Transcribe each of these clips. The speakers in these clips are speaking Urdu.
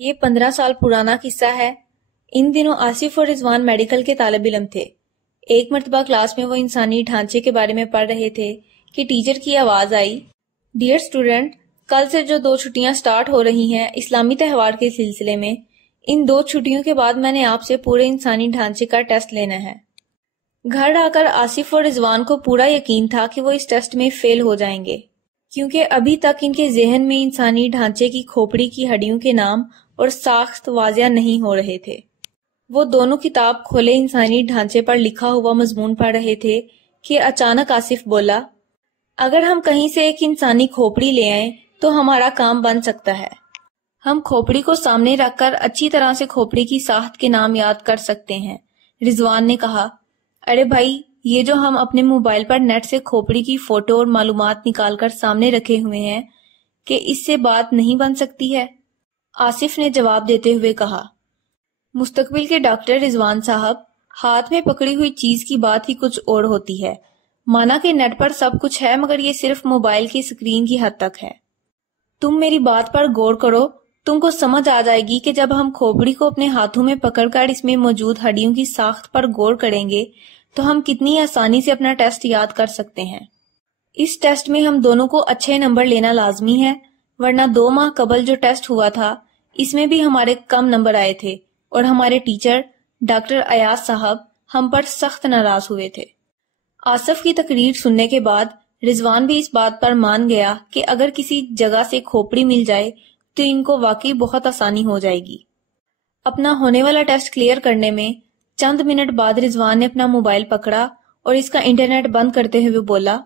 یہ 15 سال پرانا قصہ ہے۔ ان دنوں آصف اور رضوان میڈیکل کے طالب علم تھے۔ ایک مرتبہ کلاس میں وہ انسانی ڈھانچے کے بارے میں پڑھ رہے تھے کہ ٹیچر کی آواز آئی، ڈیئر اسٹوڈنٹ، کل سے جو 2 چھٹیاں سٹارٹ ہو رہی ہیں اسلامی تہوار کے سلسلے میں، ان 2 چھٹیوں کے بعد میں نے آپ سے پورے انسانی ڈھانچے کا ٹیسٹ لینا ہے۔ گھر آ کر آصف اور رضوان کو پورا یقین تھا کہ وہ اس ٹیسٹ میں فیل ہو جائیں گے، کیونکہ ابھی تک ان کے ذہن میں انسانی ڈھانچے کی کھوپڑی کی ہڈیوں کے نام اور ساخت واضح نہیں ہو رہے تھے۔ وہ دونوں کتاب کھولے انسانی ڈھانچے پر لکھا ہوا مضمون پڑھ رہے تھے کہ اچانک آصف بولا، اگر ہم کہیں سے ایک انسانی کھوپڑی لے آئیں تو ہمارا کام بن سکتا ہے۔ ہم کھوپڑی کو سامنے رکھ کر اچھی طرح سے کھوپڑی کی ساخت کے نام یاد کر سکتے ہیں۔ رضوان نے کہا، ارے بھائی، یہ جو ہم اپنے موبائل پر نیٹ سے کھوپڑی کی فوٹو اور معلومات نکال کر سامنے رکھے ہوئے ہیں، کہ اس سے بات نہیں بن سکتی ہے؟ آصف نے جواب دیتے ہوئے کہا، مستقبل کے ڈاکٹر رضوان صاحب، ہاتھ میں پکڑی ہوئی چیز کی بات ہی کچھ اور ہوتی ہے۔ مانا کہ نیٹ پر سب کچھ ہے، مگر یہ صرف موبائل کی اسکرین کی حد تک ہے۔ تم میری بات پر غور کرو، تم کو سمجھ آ جائے گی کہ جب ہم کھوپڑی کو اپنے ہاتھوں میں پکڑ کر اس میں موجود ہڈیوں کی ساخت پر غور کریں گے تو ہم کتنی آسانی سے اپنا ٹیسٹ یاد کر سکتے ہیں۔ اس ٹیسٹ میں ہم دونوں کو اچھے نمبر لینا لازمی ہے، ورنہ 2 ماہ قبل جو ٹیسٹ ہوا تھا اس میں بھی ہمارے کم نمبر آئے تھے اور ہمارے ٹیچر ڈاکٹر ایاز صاحب ہم پر سخت ناراض ہوئے تھے۔ آصف کی تقریر سننے کے بعد رضوان بھی اس بات پر مان گیا کہ اگر کسی جگہ سے کھوپڑی مل جائے تو ان کو واقعی بہت آسانی ہو جائے گی۔ اپنا ہونے والا ٹیسٹ کلیئر کرنے میں چند منٹ بعد رضوان نے اپنا موبائل پکڑا اور اس کا انٹرنیٹ بند کرتے ہوئے بولا،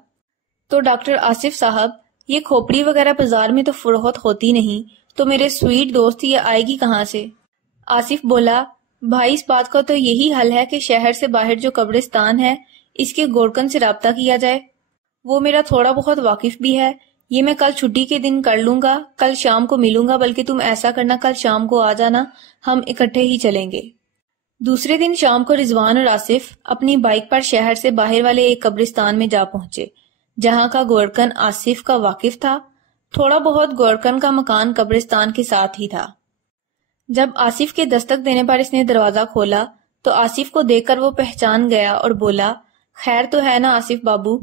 تو ڈاکٹر آصف صاحب، یہ کھوپڑی وغیرہ بازار میں تو فروخت ہوتی نہیں، تو میرے سویٹ دوست یہ آئے گی کہاں سے؟ آصف بولا، بھائی، اس بات کا تو یہی حل ہے کہ شہر سے باہر جو قبرستان ہے اس کے گورکن سے رابطہ کیا جائے۔ وہ میرا تھوڑا بہت واقف بھی ہے، یہ میں کل چھٹی کے دن کر لوں گا، کل شام کو ملوں گا، بلکہ تم ایسا کرنا، کل شام کو آ جانا، ہم اکٹھے ہی چلیں گے۔ دوسرے دن شام کو رضوان اور آصف اپنی بائک پر شہر سے باہر والے ایک قبرستان میں جا پہنچے، جہاں کا گورکن آصف کا واقف تھا۔ تھوڑا بہت گورکن کا مکان قبرستان کے ساتھ ہی تھا۔ جب آصف کے دستک دینے پر اس نے دروازہ کھولا تو آصف کو دیکھ کر وہ پہچان گیا اور بولا، خیر تو ہے نا آصف بابو؟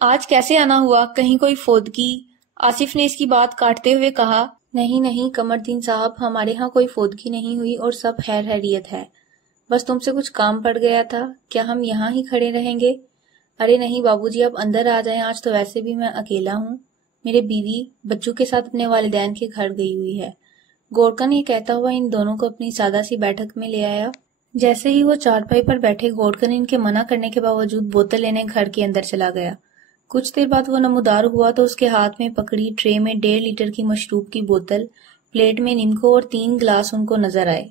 آج کیسے آنا ہوا؟ کہیں کوئی فوتگی؟ آصف نے اس کی بات کاٹتے ہوئے کہا، نہیں قمردین صاحب، ہمارے ہاں کوئی فوتگی نہیں ہوئی اور سب خیر خیریت ہے، بس تم سے کچھ کام پڑ گیا تھا، کیا ہم یہاں ہی کھڑے رہیں گے؟ ارے نہیں بابو جی، آپ اندر آ جائیں، آج تو ویسے بھی میں اکیلا ہوں، میرے بیوی بچوں کے ساتھ اپنے والدین کے گھر گئی ہوئی ہے۔ گورکن یہ کہتا ہوا ان دونوں کو اپنی سادہ سی بیٹھک میں لے آیا۔ جیسے ہی وہ چارپائی پر بیٹھے، گورکن ان کے منع کرنے کے باوجود بوتل لینے گھر کے اندر چلا گیا۔ کچھ دیر بعد وہ نمودار ہوا تو اس کے ہاتھ میں پکڑی ٹرے میں 1.5 لیٹر کی مشروب کی بوتل، پلیٹ میں نمکو اور 3 گلاس ان کو نظر آئے۔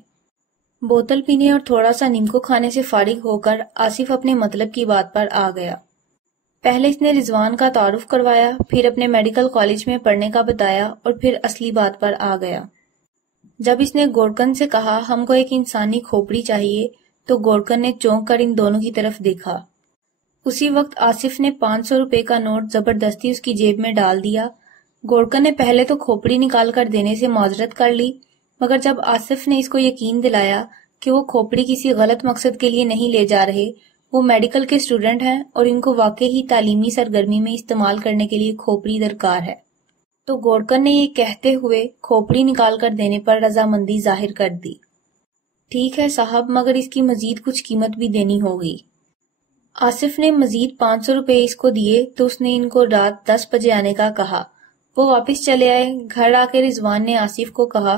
بوتل پینے اور تھوڑا سا نمکو کھانے سے فارغ ہو کر آصف اپنے مطلب کی بات پر آ گیا۔ پہلے اس نے رضوان کا تعارف کروایا، پھر اپنے میڈیکل کالج میں پڑھنے کا بتایا اور پھر اصلی بات پر آ گیا۔ جب اس نے گورکن سے کہا ہم کو ایک انسانی کھوپڑی چاہیے تو گورکن نے چونک کر ان دونوں کی طرف دیکھا۔ اسی وقت آصف نے 500 روپے کا نوٹ زبردستی اس کی جیب میں ڈال دیا۔ گورکن نے پہلے تو کھوپڑی نکال کر دینے سے معذرت کر لی، مگر جب آصف نے اس کو یقین دلایا کہ وہ کھوپڑی کسی غلط مقصد کے لیے نہیں لے جا رہے، وہ میڈیکل کے اسٹوڈنٹ ہیں اور ان کو واقعی ہی تعلیمی سرگرمی میں استعمال کرنے کے لیے کھوپڑی درکار ہے، تو گورکن نے یہ کہتے ہوئے کھوپڑی نکال کر دینے پر رضامندی ظاہر کر دی۔ ٹھیک ہے صاحب، مگر اس کی مزید کچھ قیمت بھی دینی ہوگی۔ آصف نے مزید 500 روپے اس کو دیے تو اس نے ان کو رات 10 بجے آنے کا کہا۔ وہ واپس چلے آئے۔ گھر آ کے رضوان نے آصف کو کہا،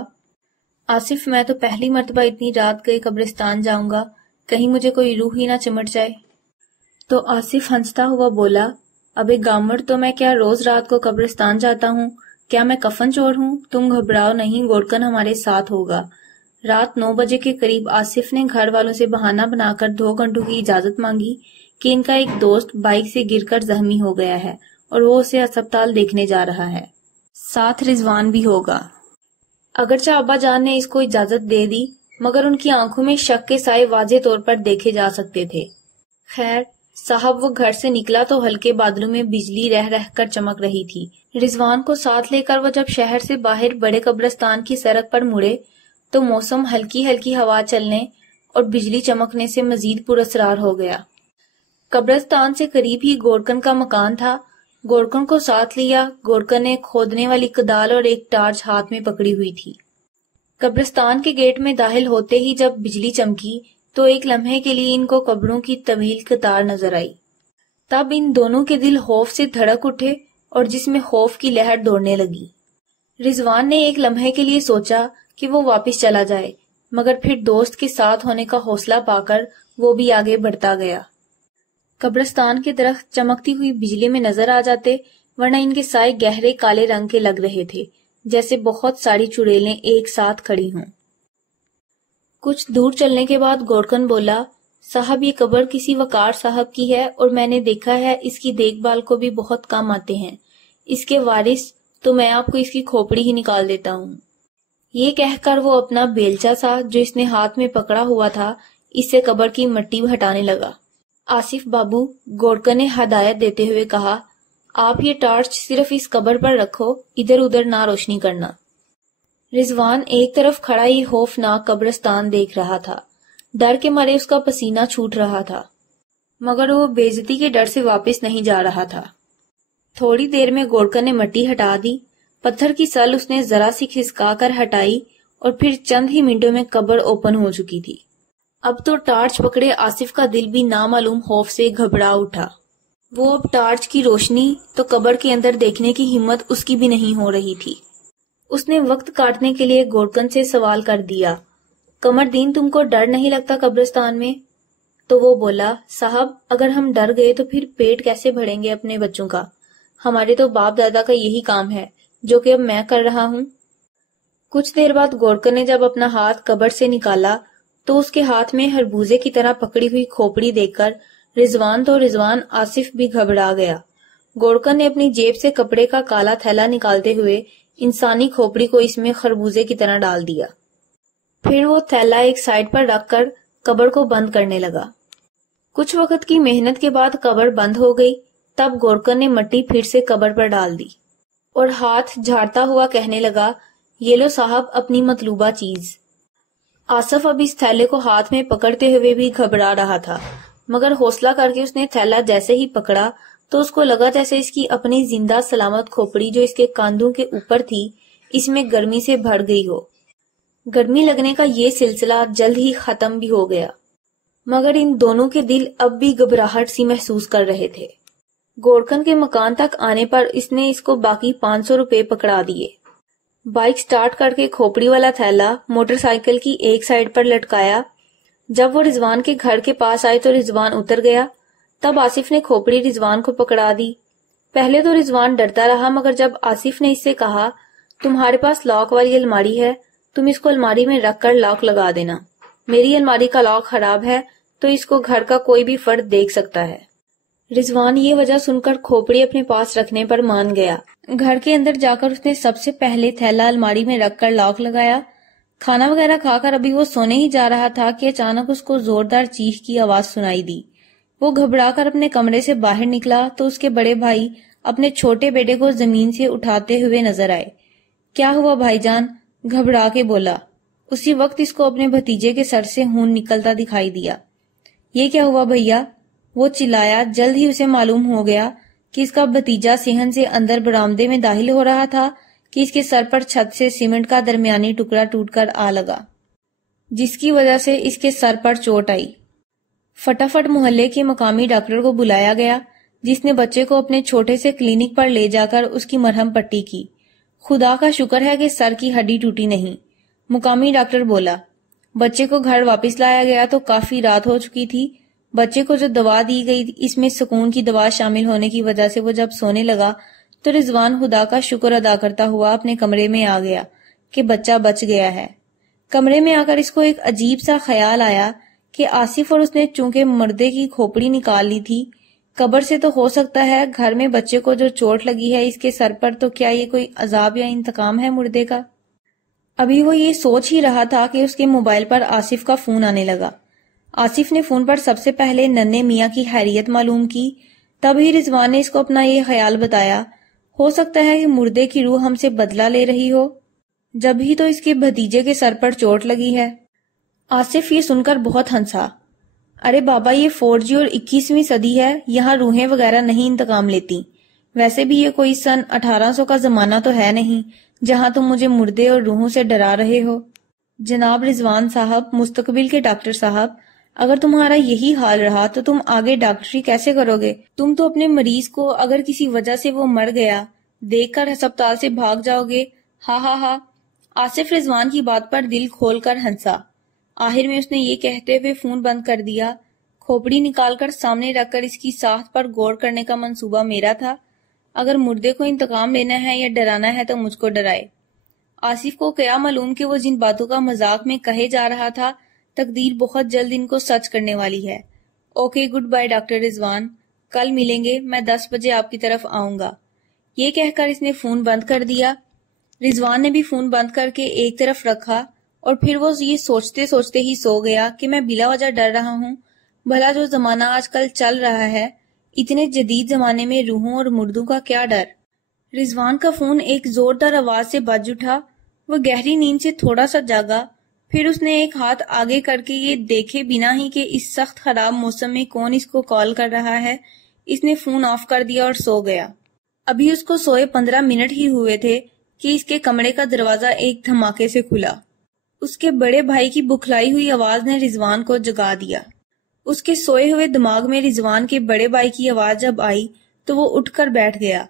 آصف، میں تو پہلی مرتبہ اتنی رات گئے قبرستان جاؤں گا، کہیں مجھے کوئی روح ہی نہ چمٹ جائے۔ تو آصف ہنستا ہوا بولا، ابے گامڑ، تو میں کیا روز رات کو قبرستان جاتا ہوں؟ کیا میں کفن چور ہوں؟ تم گھبراؤ نہیں، گورکن ہمارے ساتھ ہوگا۔ رات 9 بجے کے قریب آصف نے گھر والوں سے بہانہ بنا کر 2 گھنٹوں کی اجازت مانگی کہ ان کا ایک دوست بائک سے گر کر زخمی ہو گیا ہے اور وہ اسے ہسپتال دیکھنے جا رہا ہے، ساتھ رضوان بھی ہوگا۔ اگرچہ ابا جان نے اس کو اجازت دے دی، مگر ان کی آنکھوں میں شک کے سائے واضح طور پر دیکھے جا سکتے تھے۔ خیر، صاحب وہ گھر سے نکلا تو ہلکے بادلوں میں بجلی رہ رہ کر چمک رہی تھی۔ رضوان کو ساتھ لے کر وہ جب شہر سے باہر بڑے قبرستان کی سڑک پر مڑے تو موسم ہلکی ہلکی ہوا چلنے اور بجلی چمکنے سے مزید پراسرار ہو گیا۔ قبرستان سے قریب ہی گورکن کا مکان تھا۔ گورکن کو ساتھ لیا۔ گورکن نے کھودنے والی کدال اور ایک ٹارچ ہاتھ میں پکڑی ہوئی تھی۔ قبرستان کے گیٹ میں داخل ہوتے ہی جب بجلی چمکی تو ایک لمحے کے لیے ان کو قبروں کی طویل قطار نظر آئی۔ تب ان دونوں کے دل خوف سے دھڑک اٹھے اور جس میں خوف کی لہر دوڑنے لگی۔ رضوان نے ایک لمحے کے لیے سوچا کہ وہ واپس چلا جائے، مگر پھر دوست کے ساتھ ہونے کا حوصلہ پا کر وہ بھی آگے بڑھتا گیا۔ قبرستان کے درخت چمکتی ہوئی بجلی میں نظر آ جاتے، ورنہ ان کے سائے گہرے کالے رنگ کے لگ رہے تھے، جیسے بہت ساری چڑیلیں ایک ساتھ کھڑی ہوں۔ کچھ دور چلنے کے بعد گورکن بولا، صاحب یہ قبر کسی وقار صاحب کی ہے اور میں نے دیکھا ہے اس کی دیکھ بھال کو بھی بہت کام آتے ہیں۔ اس کے وارث تو میں آپ کو اس کی کھوپڑی ہی نکال دیتا ہوں۔ یہ کہہ کر وہ اپنا بیلچہ سا جو اس نے ہاتھ میں پکڑا ہوا تھا اس سے قبر کی مٹی ہٹانے لگا۔ آصف بابو، گورکن نے ہدایت دیتے ہوئے کہا، آپ یہ ٹارچ صرف اس قبر پر رکھو، ادھر ادھر نہ روشنی کرنا۔ رضوان ایک طرف کھڑا ہی خوفناک قبرستان دیکھ رہا تھا۔ ڈر کے مارے اس کا پسینہ چھوٹ رہا تھا، مگر وہ بے عزتی کے ڈر سے واپس نہیں جا رہا تھا۔ تھوڑی دیر میں گورکن نے مٹی ہٹا دی۔ پتھر کی سل اس نے ذرا سی کھسکا کر ہٹائی اور پھر چند ہی منٹوں میں قبر اوپن ہو چکی تھی۔ اب تو ٹارچ پکڑے آصف کا دل بھی نامعلوم خوف سے گھبرا اٹھا۔ وہ اب ٹارچ کی روشنی تو قبر کے اندر دیکھنے کی ہمت اس کی بھی نہیں ہو رہی تھی۔ اس نے وقت کاٹنے کے لیے گورکن سے سوال کر دیا، قمردین تم کو ڈر نہیں لگتا قبرستان میں؟ تو وہ بولا، صاحب اگر ہم ڈر گئے تو پھر پیٹ کیسے بھریں گے اپنے بچوں کا؟ ہمارے تو باپ دادا کا یہی کام ہے جو کہ اب میں کر رہا ہوں۔ کچھ دیر بعد گورکن نے جب اپنا ہاتھ قبر سے نکالا تو اس کے ہاتھ میں خربوزے کی طرح پکڑی ہوئی کھوپڑی دیکھ کر رضوان آصف بھی گھبرا گیا۔ گورکن نے اپنی جیب سے کپڑے کا کالا تھیلا نکالتے ہوئے انسانی کھوپڑی کو اس میں خربوزے کی طرح ڈال دیا۔ پھر وہ تھیلا ایک سائڈ پر رکھ کر قبر کو بند کرنے لگا۔ کچھ وقت کی محنت کے بعد قبر بند ہو گئی۔ تب گورکن نے مٹی پھر سے قبر پر ڈال دی اور ہاتھ جھاڑتا ہوا کہنے لگا، یہ لو صاحب اپنی مطلوبہ چیز۔ آصف اب اس تھیلے کو ہاتھ میں پکڑتے ہوئے بھی گھبرا رہا تھا، مگر حوصلہ کر کے اس نے تھیلا جیسے ہی پکڑا تو اس کو لگا جیسے اس کی اپنی زندہ سلامت کھوپڑی جو اس کے کاندھوں کے اوپر تھی اس میں گرمی سے بھر گئی ہو۔ گرمی لگنے کا یہ سلسلہ جلد ہی ختم بھی ہو گیا، مگر ان دونوں کے دل اب بھی گھبراہٹ سی محسوس کر رہے تھے۔ گورکن کے مکان تک آنے پر اس نے اس کو باقی 500 روپے پکڑا دیے۔ بائک سٹارٹ کر کے کھوپڑی والا تھیلا موٹر سائیکل کی ایک سائیڈ پر لٹکایا۔ جب وہ رضوان کے گھر کے پاس آئے تو رضوان اتر گیا۔ تب آصف نے کھوپڑی رضوان کو پکڑا دی۔ پہلے تو رضوان ڈرتا رہا، مگر جب آصف نے اس سے کہا، تمہارے پاس لاک والی الماری ہے، تم اس کو الماری میں رکھ کر لاک لگا دینا، میری الماری کا لاک خراب ہے تو اس کو گھر کا کوئی بھی فرد دیکھ سکتا ہے۔ رضوان یہ وجہ سن کر کھوپڑی اپنے پاس رکھنے پر مان گیا۔ گھر کے اندر جا کر اس نے سب سے پہلے تھیلا الماری میں رکھ کر لاک لگایا۔ کھانا وغیرہ کھا کر ابھی وہ سونے ہی جا رہا تھا کہ اچانک اس کو زوردار چیخ کی آواز سنائی دی۔ وہ گھبرا کر اپنے کمرے سے باہر نکلا تو اس کے بڑے بھائی اپنے چھوٹے بیٹے کو زمین سے اٹھاتے ہوئے نظر آئے۔ کیا ہوا بھائی جان؟ گھبرا کے بولا۔ اسی وقت اس کو اپنے بھتیجے کے سر سے خون نکلتا دکھائی دیا۔ یہ کیا ہوا بھیا؟ وہ چلایا۔ جلد ہی اسے معلوم ہو گیا کہ اس کا بھتیجا صحن سے اندر برآمدے میں داخل ہو رہا تھا کہ اس کے سر پر چھت سے سیمنٹ کا درمیانی ٹکڑا ٹوٹ کر آ لگا، جس کی وجہ سے اس کے سر پر چوٹ آئی۔ فٹافٹ محلے کے مقامی ڈاکٹر کو بلایا گیا، جس نے بچے کو اپنے چھوٹے سے کلینک پر لے جا کر اس کی مرہم پٹی کی۔ خدا کا شکر ہے کہ سر کی ہڈی ٹوٹی نہیں، مقامی ڈاکٹر بولا۔ بچے کو گھر واپس لایا گیا تو کافی رات ہو چکی تھی۔ بچے کو جو دوا دی گئی اس میں سکون کی دوا شامل ہونے کی وجہ سے وہ جب سونے لگا تو رضوان خدا کا شکر ادا کرتا ہوا اپنے کمرے میں آ گیا کہ بچہ بچ گیا ہے۔ کمرے میں آ کر اس کو ایک عجیب سا خیال آیا کہ آصف اور اس نے چونکہ مردے کی کھوپڑی نکال لی تھی قبر سے، تو ہو سکتا ہے گھر میں بچے کو جو چوٹ لگی ہے اس کے سر پر، تو کیا یہ کوئی عذاب یا انتقام ہے مردے کا؟ ابھی وہ یہ سوچ ہی رہا تھا کہ اس کے موبائل پر آصف کا فون آنے لگا۔ آصف نے فون پر سب سے پہلے ننھے میاں کی خیریت معلوم کی، تب ہی رضوان نے اس کو اپنا یہ خیال بتایا، ہو سکتا ہے کہ مردے کی روح ہم سے بدلہ لے رہی ہو، جب ہی تو اس کے بھتیجے کے سر پر چوٹ لگی ہے۔ آصف یہ سن کر بہت ہنسا، ارے بابا یہ 4G اور 21ویں صدی ہے، یہاں روحیں وغیرہ نہیں انتقام لیتی، ویسے بھی یہ کوئی سن 1800 کا زمانہ تو ہے نہیں جہاں تم مجھے مردے اور روحوں سے ڈرا رہے ہو۔ جناب رضوان صاحب، مستقبل کے ڈاکٹر صاحب، اگر تمہارا یہی حال رہا تو تم آگے ڈاکٹری کیسے کرو گے؟ تم تو اپنے مریض کو اگر کسی وجہ سے وہ مر گیا دیکھ کر ہسپتال سے بھاگ جاؤ گے، ہاں ہاں ہاں۔ آصف رضوان کی بات پر دل کھول کر ہنسا۔ آخر میں اس نے یہ کہتے ہوئے فون بند کر دیا، کھوپڑی نکال کر سامنے رکھ کر اس کی ساخت پر غور کرنے کا منصوبہ میرا تھا، اگر مردے کو انتقام لینا ہے یا ڈرانا ہے تو مجھ کو ڈرائے۔ آصف کو کیا معلوم کہ وہ جن باتوں کا مذاق میں کہے جا رہا تھا تقدیر بہت جلد ان کو سچ کرنے والی ہے۔ اوکے، گڈ بائی ڈاکٹر رضوان، کل ملیں گے، میں 10 بجے آپ کی طرف آؤں گا۔ یہ کہہ کر اس نے فون بند کر دیا۔ رضوان نے بھی فون بند کر کے ایک طرف رکھا اور پھر وہ یہ سوچتے سوچتے ہی سو گیا کہ میں بلا وجہ ڈر رہا ہوں، بھلا جو زمانہ آج کل چل رہا ہے، اتنے جدید زمانے میں روحوں اور مردوں کا کیا ڈر۔ رضوان کا فون ایک زوردار آواز سے بج اٹھا، وہ گہری نیند سے تھوڑا سا جاگا، پھر اس نے ایک ہاتھ آگے کر کے یہ دیکھے بنا ہی کہ اس سخت خراب موسم میں کون اس کو کال کر رہا ہے، اس نے فون آف کر دیا اور سو گیا۔ ابھی اس کو سوئے 15 منٹ ہی ہوئے تھے کہ اس کے کمرے کا دروازہ ایک دھماکے سے کھلا۔ اس کے بڑے بھائی کی بکھلائی ہوئی آواز نے رضوان کو جگا دیا۔ اس کے سوئے ہوئے دماغ میں رضوان کے بڑے بھائی کی آواز جب آئی تو وہ اٹھ کر بیٹھ گیا۔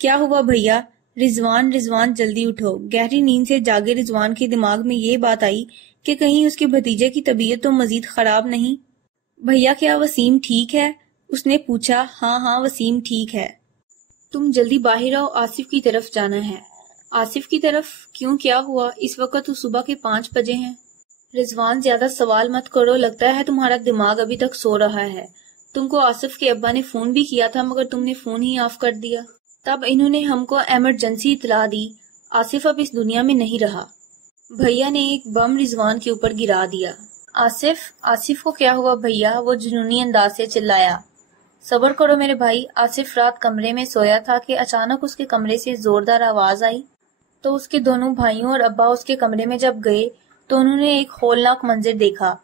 کیا ہوا بھیا؟ رضوان جلدی اٹھو۔ گہری نیند سے جاگے رضوان کے دماغ میں یہ بات آئی کہ کہیں اس کے بھتیجے کی طبیعت تو مزید خراب نہیں۔ بھیا کیا وسیم ٹھیک ہے؟ اس نے پوچھا۔ ہاں ہاں وسیم ٹھیک ہے۔ تم جلدی باہر آؤ، آصف کی طرف جانا ہے۔ آصف کی طرف؟ کیوں، کیا ہوا؟ اس وقت تو صبح کے 5 بجے ہیں۔ رضوان زیادہ سوال مت کرو، لگتا ہے تمہارا دماغ ابھی تک سو رہا ہے۔ تم کو آصف کے ابا نے فون بھی کیا تھا مگر تم نے فون ہی آف کر دیا۔ تب انہوں نے ہم کو ایمرجنسی اطلاع دی، آصف اب اس دنیا میں نہیں رہا۔ بھیا نے ایک بم رضوان کے اوپر گرا دیا۔ آصف کو کیا ہوا بھیا؟ وہ جنونی انداز سے چلایا۔ صبر کرو میرے بھائی، آصف رات کمرے میں سویا تھا کہ اچانک اس کے کمرے سے زوردار آواز آئی، تو اس کے دونوں بھائیوں اور ابا اس کے کمرے میں جب گئے تو انہوں نے ایک ہولناک منظر دیکھا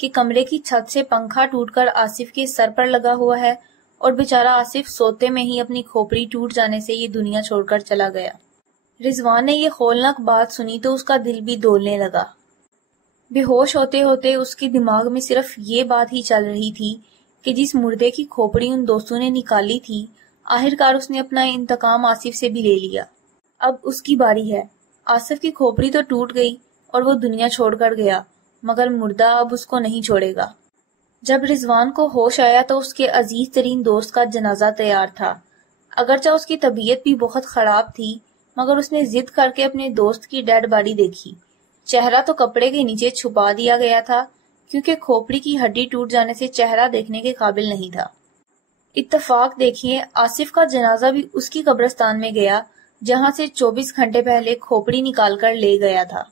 کہ کمرے کی چھت سے پنکھا ٹوٹ کر آصف کے سر پر لگا ہوا ہے اور بیچارہ آصف سوتے میں ہی اپنی کھوپڑی ٹوٹ جانے سے یہ دنیا چھوڑ کر چلا گیا۔ رضوان نے یہ ہولناک بات سنی تو اس کا دل بھی ڈولنے لگا۔ بے ہوش ہوتے ہوتے اس کے دماغ میں صرف یہ بات ہی چل رہی تھی کہ جس مردے کی کھوپڑی ان دوستوں نے نکالی تھی، آخرکار اس نے اپنا انتقام آصف سے بھی لے لیا۔ اب اس کی باری ہے۔ آصف کی کھوپڑی تو ٹوٹ گئی اور وہ دنیا چھوڑ کر گیا، مگر مردہ اب اس کو نہیں چھوڑے گا۔ جب رضوان کو ہوش آیا تو اس کے عزیز ترین دوست کا جنازہ تیار تھا۔ اگرچہ اس کی طبیعت بھی بہت خراب تھی مگر اس نے ضد کر کے اپنے دوست کی ڈیڈ باڈی دیکھی۔ چہرہ تو کپڑے کے نیچے چھپا دیا گیا تھا کیونکہ کھوپڑی کی ہڈی ٹوٹ جانے سے چہرہ دیکھنے کے قابل نہیں تھا۔ اتفاق دیکھیے، آصف کا جنازہ بھی اس کی قبرستان میں گیا جہاں سے 24 گھنٹے پہلے کھوپڑی نکال کر لے گیا تھا،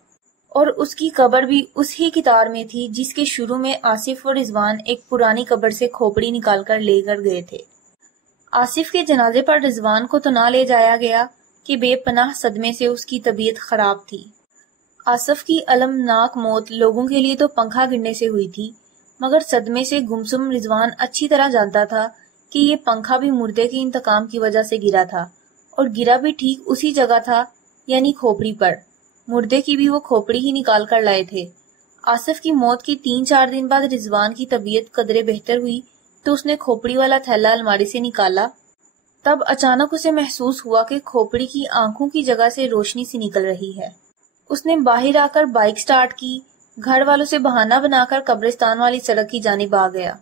اور اس کی قبر بھی اس ہی قطار میں تھی جس کے شروع میں آصف اور رضوان ایک پرانی قبر سے کھوپڑی نکال کر لے کر گئے تھے۔ آصف کے جنازے پر رضوان کو تو نہ لے جایا گیا کہ بے پناہ صدمے سے اس کی طبیعت خراب تھی۔ آصف کی المناک موت لوگوں کے لیے تو پنکھا گرنے سے ہوئی تھی، مگر صدمے سے گمسم رضوان اچھی طرح جانتا تھا کہ یہ پنکھا بھی مردے کے انتقام کی وجہ سے گرا تھا، اور گرا بھی ٹھیک اسی جگہ تھا، یعنی کھوپڑی پر۔ مردے کی بھی وہ کھوپڑی ہی نکال کر لائے تھے۔ آصف کی موت کے 3-4 دن بعد رضوان کی طبیعت قدرے بہتر ہوئی تو اس نے کھوپڑی والا تھیلا الماری سے نکالا۔ تب اچانک اسے محسوس ہوا کہ کھوپڑی کی آنکھوں کی جگہ سے روشنی سی نکل رہی ہے۔ اس نے باہر آ کر بائک سٹارٹ کی، گھر والوں سے بہانہ بنا کر قبرستان والی سڑک کی جانب آ گیا۔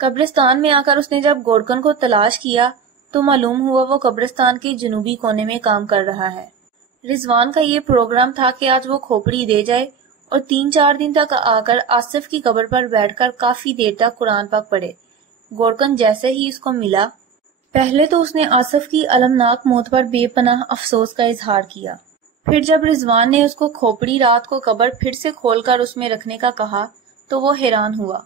قبرستان میں آ کر اس نے جب گورکن کو تلاش کیا تو معلوم ہوا وہ قبرستان کے جنوبی کونے میں کام کر رہا ہے۔ رضوان کا یہ پروگرام تھا کہ آج وہ کھوپڑی دے جائے اور 3-4 دن تک آ کر آصف کی قبر پر بیٹھ کر کافی دیر تک قرآن پاک پڑھے۔ گورکن جیسے ہی اس کو ملا، پہلے تو اس نے آصف کی المناک موت پر بے پناہ افسوس کا اظہار کیا، پھر جب رضوان نے اس کو کھوپڑی رات کو قبر پھر سے کھول کر اس میں رکھنے کا کہا تو وہ حیران ہوا۔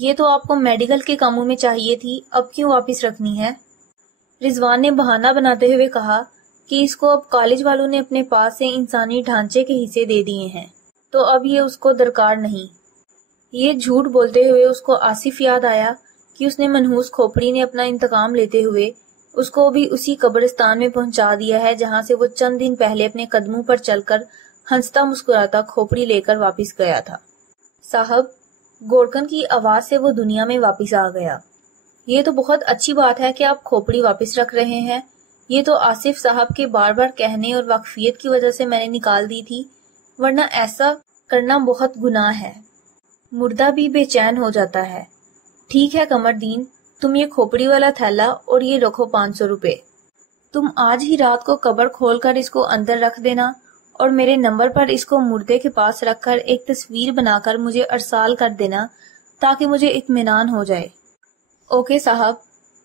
یہ تو آپ کو میڈیکل کے کاموں میں چاہیے تھی، اب کیوں واپس رکھنی ہے؟ رضوان نے بہانہ بناتے ہوئے کہا کہ اس کو اب کالج والوں نے اپنے پاس سے انسانی ڈھانچے کے حصے دے دیے ہیں، تو اب یہ اس کو درکار نہیں۔ یہ جھوٹ بولتے ہوئے اس کو آصف یاد آیا کہ اس نے منحوس کھوپڑی نے اپنا انتقام لیتے ہوئے اس کو بھی اسی قبرستان میں پہنچا دیا ہے جہاں سے وہ چند دن پہلے اپنے قدموں پر چل کر ہنستا مسکراتا کھوپڑی لے کر واپس گیا تھا۔ صاحب، گورکن کی آواز سے وہ دنیا میں واپس آ گیا۔ یہ تو بہت اچھی بات ہے کہ آپ کھوپڑی واپس رکھ رہے ہیں، یہ تو آصف صاحب کے بار بار کہنے اور واقفیت کی وجہ سے میں نے نکال دی تھی، ورنہ ایسا کرنا بہت گناہ ہے، مردہ بھی بے چین ہو جاتا ہے۔ ٹھیک ہے قمر دین، تم یہ کھوپڑی والا تھیلا اور یہ رکھو 500 روپے۔ تم آج ہی رات کو قبر کھول کر اس کو اندر رکھ دینا اور میرے نمبر پر اس کو مردے کے پاس رکھ کر ایک تصویر بنا کر مجھے ارسال کر دینا تاکہ مجھے اطمینان ہو جائے۔ اوکے صاحب۔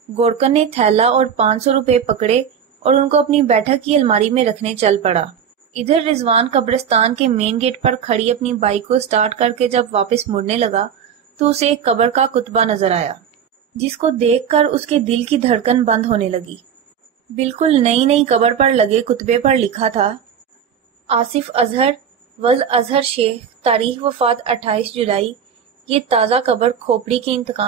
گورکن نے تھیلا اور 500 روپے پکڑے اور ان کو اپنی بیٹھک کی الماری میں رکھنے چل پڑا۔ ادھر رضوان قبرستان کے مین گیٹ پر کھڑی اپنی بائک کو سٹارٹ کر کے جب واپس مڑنے لگا تو اسے ایک قبر کا کتبہ نظر آیا جس کو دیکھ کر اس کے دل کی دھڑکن بند ہونے لگی۔ بالکل نئی قبر پر لگے کتبے پر لکھا تھا: آصف اظہر، ولد اظہر شیخ، تاریخ وفات 28 جولائی۔ یہ تازہ قبر کھوپڑی کے انتقام